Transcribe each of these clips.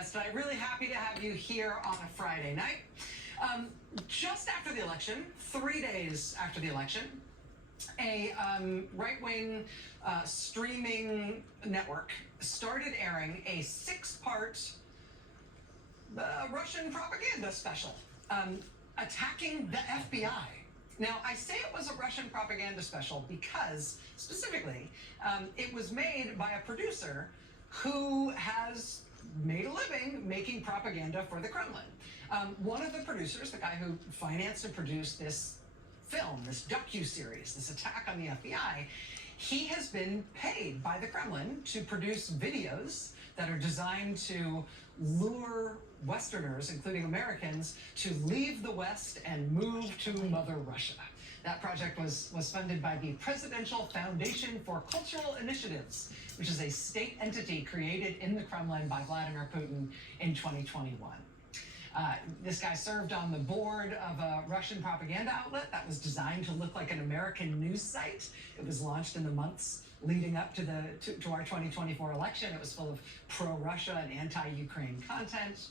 us tonight. Really happy to have you here on a Friday night. Just after the election, 3 days after the election, a right-wing streaming network started airing a 6-part Russian propaganda special attacking the FBI. Now, I say it was a Russian propaganda special because, specifically, it was made by a producer who has made a living making propaganda for the Kremlin. One of the producers, the guy who financed and produced this film, this docu-series, this attack on the FBI, he has been paid by the Kremlin to produce videos that are designed to lure Westerners, including Americans, to leave the West and move to Mother Russia. That project was funded by the Presidential Foundation for Cultural Initiatives, which is a state entity created in the Kremlin by Vladimir Putin in 2021. This guy served on the board of a Russian propaganda outlet that was designed to look like an American news site. It was launched in the months leading up to our 2024 election. It was full of pro-Russia and anti-Ukraine content.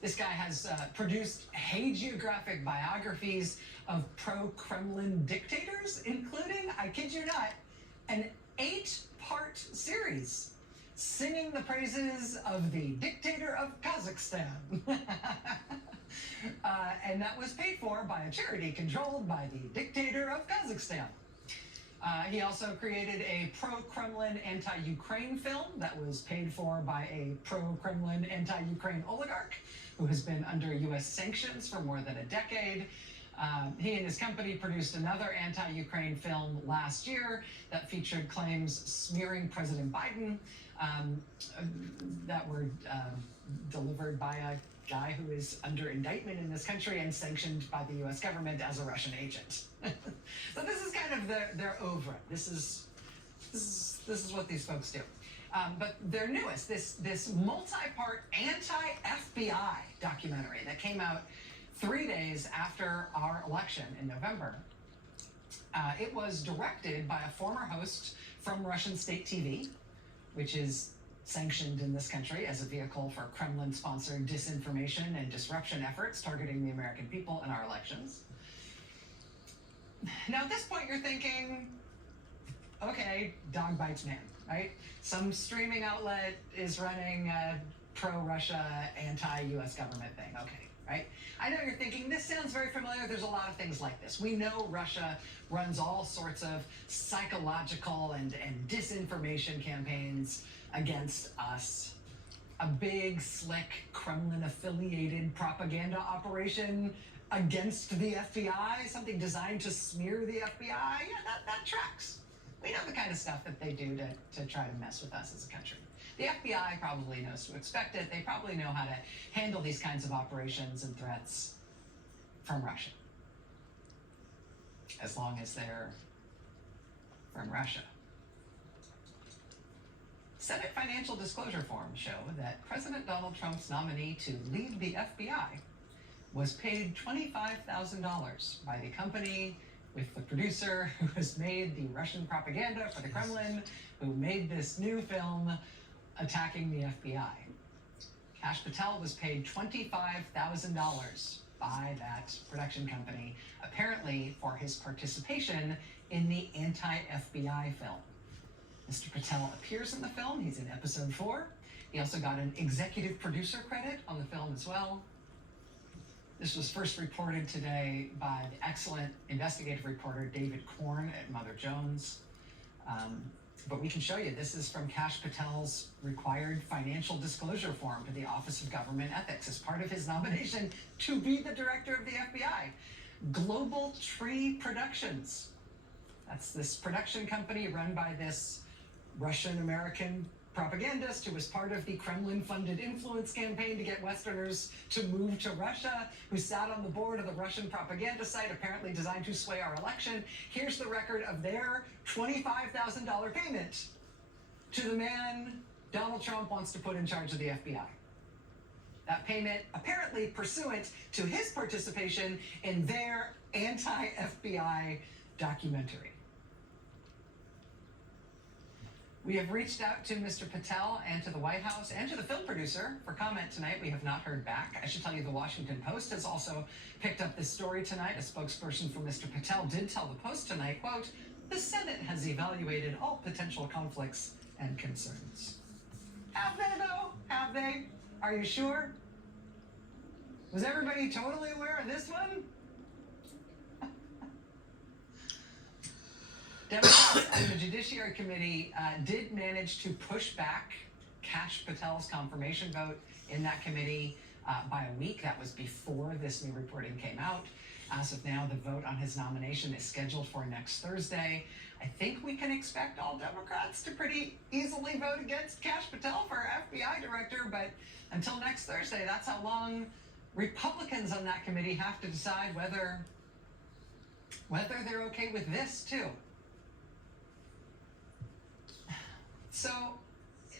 This guy has produced hagiographic biographies of pro-Kremlin dictators, including, I kid you not, an 8-part series singing the praises of the dictator of Kazakhstan. And that was paid for by a charity controlled by the dictator of Kazakhstan. He also created a pro-Kremlin anti-Ukraine film that was paid for by a pro-Kremlin anti-Ukraine oligarch who has been under U.S. sanctions for more than a decade. He and his company produced another anti-Ukraine film last year that featured claims smearing President Biden that were delivered by a guy who is under indictment in this country and sanctioned by the U.S. government as a Russian agent. So this is kind of their oeuvre. This is what these folks do. But their newest, this multi-part anti-FBI documentary that came out 3 days after our election in November. It was directed by a former host from Russian state TV, which is sanctioned in this country as a vehicle for Kremlin-sponsored disinformation and disruption efforts targeting the American people in our elections. Now, at this point, you're thinking, okay, dog bites man, right? Some streaming outlet is running a pro-Russia, anti-US government thing, okay, right? I know you're thinking, this sounds very familiar. There's a lot of things like this. We know Russia runs all sorts of psychological and disinformation campaigns against us. A big, slick, Kremlin-affiliated propaganda operation against the FBI, something designed to smear the FBI. Yeah, that tracks. We know the kind of stuff that they do to try to mess with us as a country. The FBI probably knows to expect it. They probably know how to handle these kinds of operations and threats from Russia, as long as they're from Russia. Senate financial disclosure forms show that President Donald Trump's nominee to lead the FBI was paid $25,000 by the company with the producer who has made the Russian propaganda for the Kremlin, who made this new film attacking the FBI. Kash Patel was paid $25,000 by that production company, apparently for his participation in the anti-FBI film. Mr. Patel appears in the film. He's in episode 4. He also got an executive producer credit on the film as well. This was first reported today by the excellent investigative reporter David Korn at Mother Jones. But we can show you, this is from Kash Patel's required financial disclosure form to the Office of Government Ethics as part of his nomination to be the director of the FBI. Global Tree Productions. That's this production company run by this Russian-American propagandist who was part of the Kremlin-funded influence campaign to get Westerners to move to Russia, who sat on the board of the Russian propaganda site apparently designed to sway our election. Here's the record of their $25,000 payment to the man Donald Trump wants to put in charge of the FBI. That payment apparently pursuant to his participation in their anti-FBI documentary. We have reached out to Mr. Patel and to the White House and to the film producer for comment tonight. We have not heard back. I should tell you the Washington Post has also picked up this story tonight. A spokesperson for Mr. Patel did tell the Post tonight, quote, "The Senate has evaluated all potential conflicts and concerns." Have they though? Have they? Are you sure? Was everybody totally aware of this one? Democrats and the Judiciary Committee did manage to push back Kash Patel's confirmation vote in that committee by a week. That was before this new reporting came out. As of now, the vote on his nomination is scheduled for next Thursday. I think we can expect all Democrats to pretty easily vote against Kash Patel for FBI director, but until next Thursday, that's how long Republicans on that committee have to decide whether they're okay with this too. So,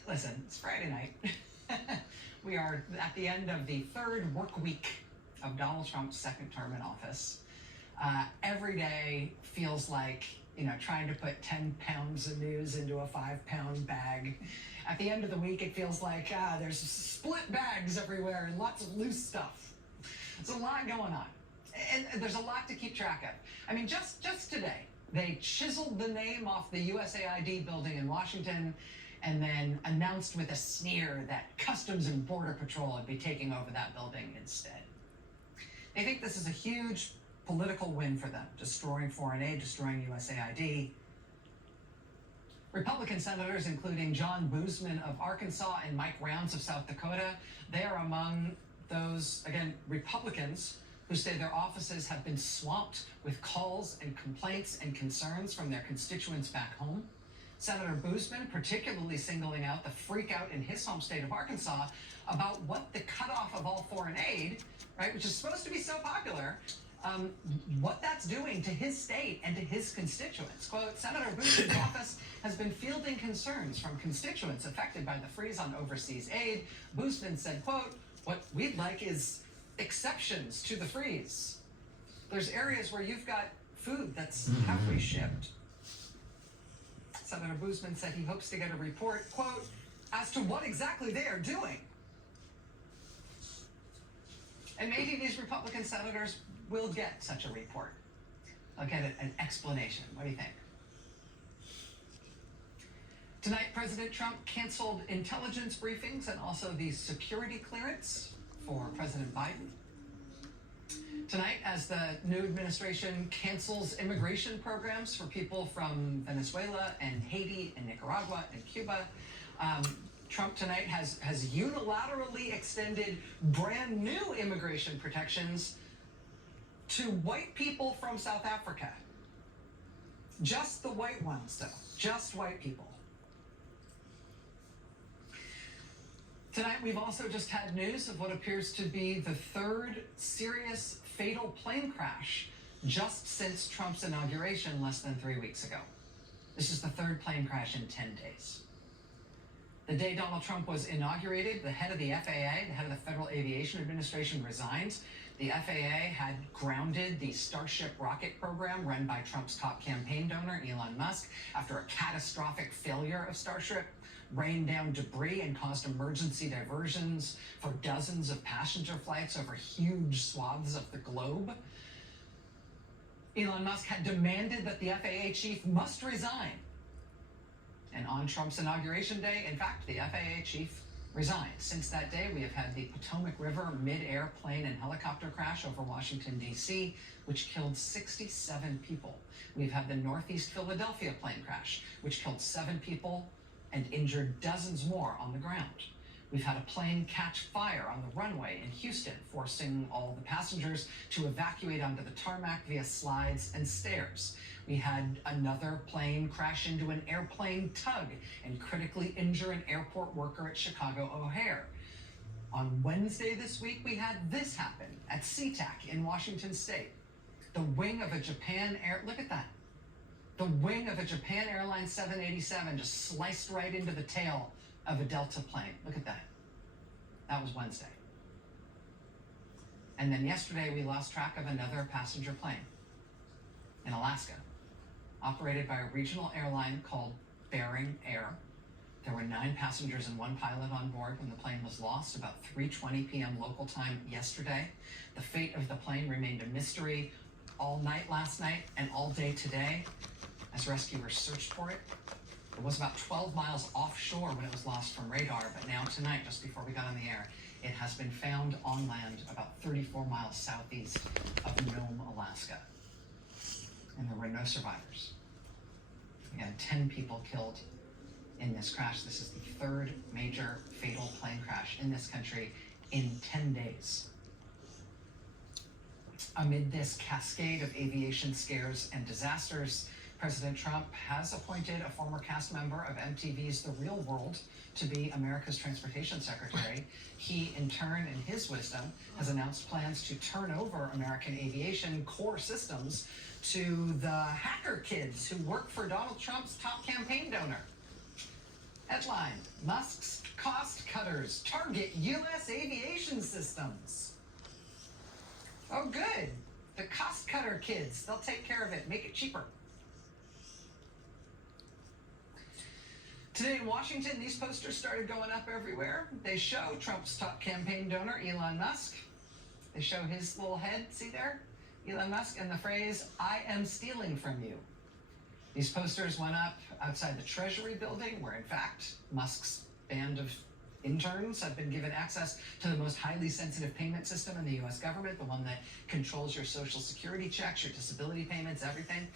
listen, it's Friday night. We are at the end of the third work week of Donald Trump's second term in office. Every day feels like, trying to put 10 pounds of news into a 5-pound bag. At the end of the week, it feels like there's split bags everywhere and lots of loose stuff. There's a lot going on. And there's a lot to keep track of. I mean, just today, they chiseled the name off the USAID building in Washington and then announced with a sneer that Customs and Border Patrol would be taking over that building instead. They think this is a huge political win for them, destroying foreign aid, destroying USAID. Republican senators, including John Boozman of Arkansas and Mike Rounds of South Dakota, they are among those, again, Republicans who say their offices have been swamped with calls and complaints and concerns from their constituents back home. Senator Boozman particularly singling out the freak out in his home state of Arkansas about what the cutoff of all foreign aid, right, which is supposed to be so popular, what that's doing to his state and to his constituents. Quote, Senator Boozman's office has been fielding concerns from constituents affected by the freeze on overseas aid. Boozman said, quote, what we'd like is exceptions to the freeze. There's areas where you've got food that's halfway shipped. Senator Boozman said he hopes to get a report, quote, as to what exactly they are doing. And maybe these Republican senators will get such a report. They'll get an explanation. What do you think? Tonight, President Trump canceled intelligence briefings and also the security clearance for President Biden. Tonight, as the new administration cancels immigration programs for people from Venezuela and Haiti and Nicaragua and Cuba, Trump tonight has unilaterally extended brand new immigration protections to white people from South Africa. Just the white ones, though. Just white people. Tonight, we've also just had news of what appears to be the third serious fatal plane crash just since Trump's inauguration less than 3 weeks ago. This is the third plane crash in 10 days. The day Donald Trump was inaugurated, the head of the FAA, the head of the Federal Aviation Administration, resigned. The FAA had grounded the Starship rocket program run by Trump's top campaign donor, Elon Musk, after a catastrophic failure of Starship rained down debris and caused emergency diversions for dozens of passenger flights over huge swaths of the globe. Elon Musk had demanded that the FAA chief must resign. And on Trump's inauguration day, in fact, the FAA chief resigned. Since that day, we have had the Potomac River mid-air plane and helicopter crash over Washington, D.C., which killed 67 people. We've had the Northeast Philadelphia plane crash, which killed 7 people and injured dozens more on the ground. We've had a plane catch fire on the runway in Houston, forcing all the passengers to evacuate onto the tarmac via slides and stairs. We had another plane crash into an airplane tug and critically injure an airport worker at Chicago O'Hare. On Wednesday this week, we had this happen at SeaTac in Washington State. The wing of a Japan look at that. The wing of a Japan Airlines 787 just sliced right into the tail of a Delta plane. Look at that. That was Wednesday. And then yesterday, we lost track of another passenger plane in Alaska, operated by a regional airline called Bering Air. There were 9 passengers and 1 pilot on board when the plane was lost about 3:20 p.m. local time yesterday. The fate of the plane remained a mystery all night last night and all day today as rescuers searched for it. It was about 12 miles offshore when it was lost from radar, but now tonight, just before we got on the air, it has been found on land about 34 miles southeast of Nome, Alaska. And there were no survivors. Again, 10 people killed in this crash. This is the 3rd major fatal plane crash in this country in 10 days. Amid this cascade of aviation scares and disasters, President Trump has appointed a former cast member of MTV's The Real World to be America's transportation secretary. He, in turn, in his wisdom, has announced plans to turn over American aviation core systems to the hacker kids who work for Donald Trump's top campaign donor. Headline: Musk's cost cutters target U.S. aviation systems. Oh, good. The cost cutter kids, they'll take care of it, make it cheaper. Today in Washington, these posters started going up everywhere. They show Trump's top campaign donor, Elon Musk. They show his little head, see there? Elon Musk, and the phrase, "I am stealing from you." These posters went up outside the Treasury building, where in fact, Musk's band of interns have been given access to the most highly sensitive payment system in the US government, the one that controls your social security checks, your disability payments, everything.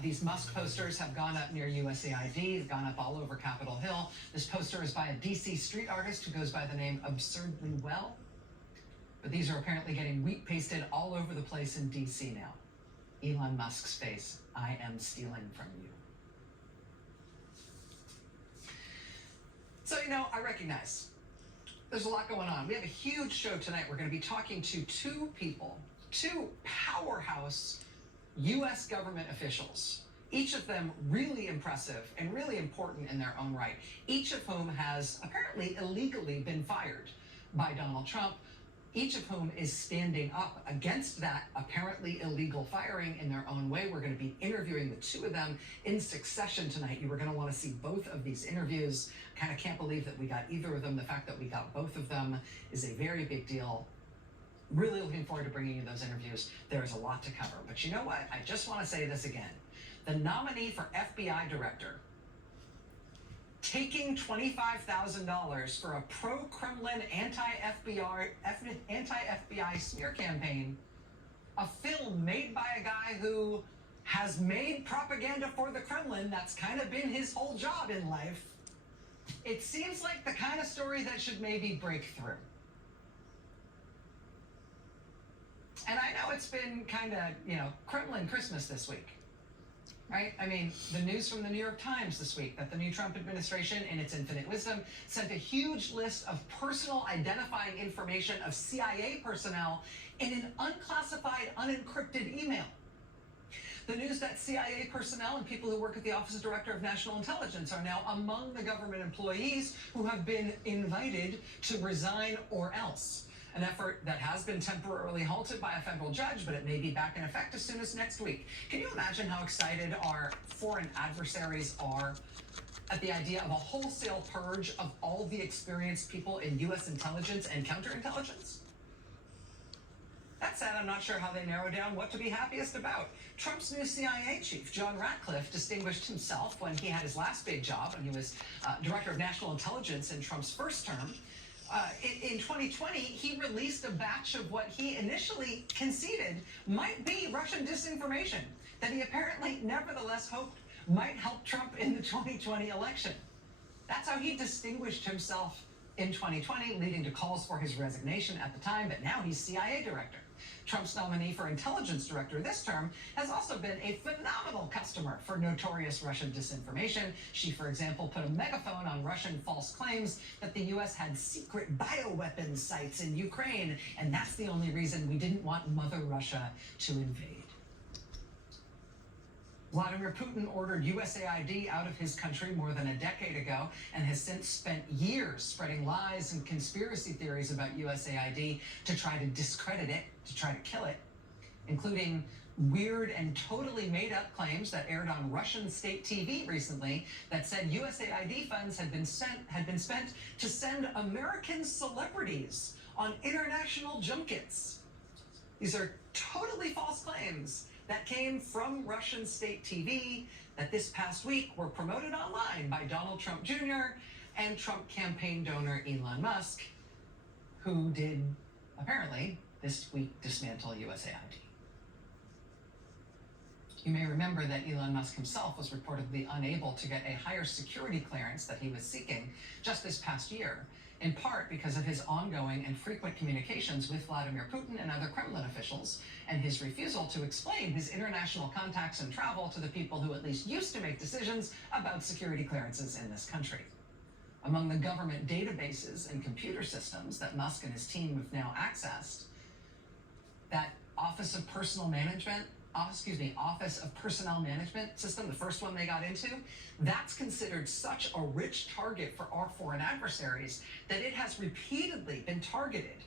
These Musk posters have gone up near USAID, they've gone up all over Capitol Hill. This poster is by a DC street artist who goes by the name Absurdly Well. But these are apparently getting wheat pasted all over the place in DC now. Elon Musk's face, "I am stealing from you." So, I recognize there's a lot going on. We have a huge show tonight. We're going to be talking to 2 people, 2 powerhouse U.S. government officials, each of them really impressive and really important in their own right, each of whom has apparently illegally been fired by Donald Trump, each of whom is standing up against that apparently illegal firing in their own way. We're going to be interviewing the 2 of them in succession tonight. You are going to want to see both of these interviews. Kind of can't believe that we got either of them. The fact that we got both of them is a very big deal. Really looking forward to bringing you those interviews. There's a lot to cover. But you know what? I just want to say this again. The nominee for FBI director taking $25,000 for a pro-Kremlin anti-FBI smear campaign, a film made by a guy who has made propaganda for the Kremlin. That's kind of been his whole job in life. It seems like the kind of story that should maybe break through. And I know it's been kind of, Kremlin Christmas this week. Right? I mean, the news from the New York Times this week that the new Trump administration, in its infinite wisdom, sent a huge list of personal identifying information of CIA personnel in an unclassified, unencrypted email. The news that CIA personnel and people who work at the Office of Director of National Intelligence are now among the government employees who have been invited to resign or else. An effort that has been temporarily halted by a federal judge, but it may be back in effect as soon as next week. Can you imagine how excited our foreign adversaries are at the idea of a wholesale purge of all the experienced people in U.S. intelligence and counterintelligence? That said, I'm not sure how they narrow down what to be happiest about. Trump's new CIA chief, John Ratcliffe, distinguished himself when he had his last big job, when he was Director of National Intelligence in Trump's first term. In 2020, he released a batch of what he initially conceded might be Russian disinformation that he apparently nevertheless hoped might help Trump in the 2020 election. That's how he distinguished himself in 2020, leading to calls for his resignation at the time, but now he's CIA director. Trump's nominee for intelligence director this term has also been a phenomenal customer for notorious Russian disinformation. She, for example, put a megaphone on Russian false claims that the U.S. had secret bioweapons sites in Ukraine, and that's the only reason we didn't want Mother Russia to invade. Vladimir Putin ordered USAID out of his country more than a decade ago and has since spent years spreading lies and conspiracy theories about USAID to try to discredit it, to try to kill it, including weird and totally made up claims that aired on Russian state TV recently that said USAID funds had been spent to send American celebrities on international junkets. These are totally false claims that came from Russian state TV that this past week were promoted online by Donald Trump Jr. and Trump campaign donor Elon Musk, who did apparently this week dismantle USAID. You may remember that Elon Musk himself was reportedly unable to get a higher security clearance that he was seeking just this past year, in part because of his ongoing and frequent communications with Vladimir Putin and other Kremlin officials, and his refusal to explain his international contacts and travel to the people who at least used to make decisions about security clearances in this country. Among the government databases and computer systems that Musk and his team have now accessed, that Office of Personnel Management system, the first one they got into, that's considered such a rich target for our foreign adversaries that it has repeatedly been targeted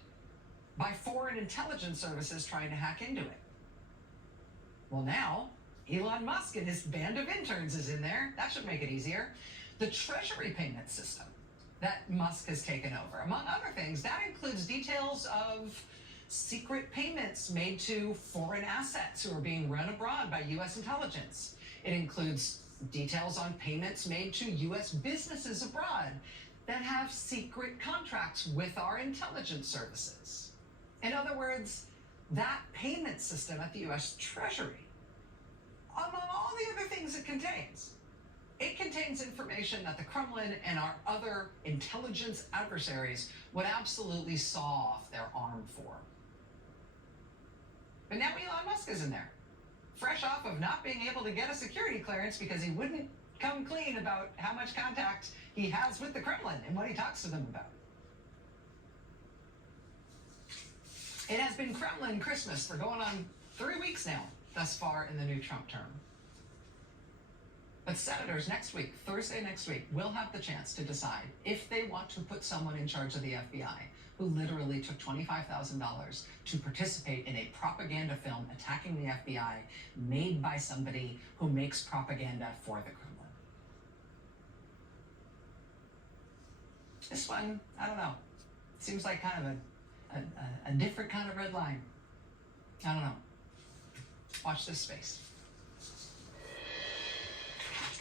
by foreign intelligence services trying to hack into it. Well, now, Elon Musk and his band of interns is in there. That should make it easier. The Treasury payment system that Musk has taken over, among other things, that includes details of secret payments made to foreign assets who are being run abroad by U.S. intelligence. It includes details on payments made to U.S. businesses abroad that have secret contracts with our intelligence services. In other words, that payment system at the U.S. Treasury, among all the other things it contains information that the Kremlin and our other intelligence adversaries would absolutely saw off their arm for. But now Elon Musk is in there, fresh off of not being able to get a security clearance because he wouldn't come clean about how much contact he has with the Kremlin and what he talks to them about. It has been Kremlin Christmas for going on 3 weeks now, thus far in the new Trump term. But senators next week, Thursday next week, will have the chance to decide if they want to put someone in charge of the FBI who literally took $25,000 to participate in a propaganda film attacking the FBI made by somebody who makes propaganda for the Kremlin. This one, I don't know. Seems like kind of a different kind of red line. I don't know. Watch this space.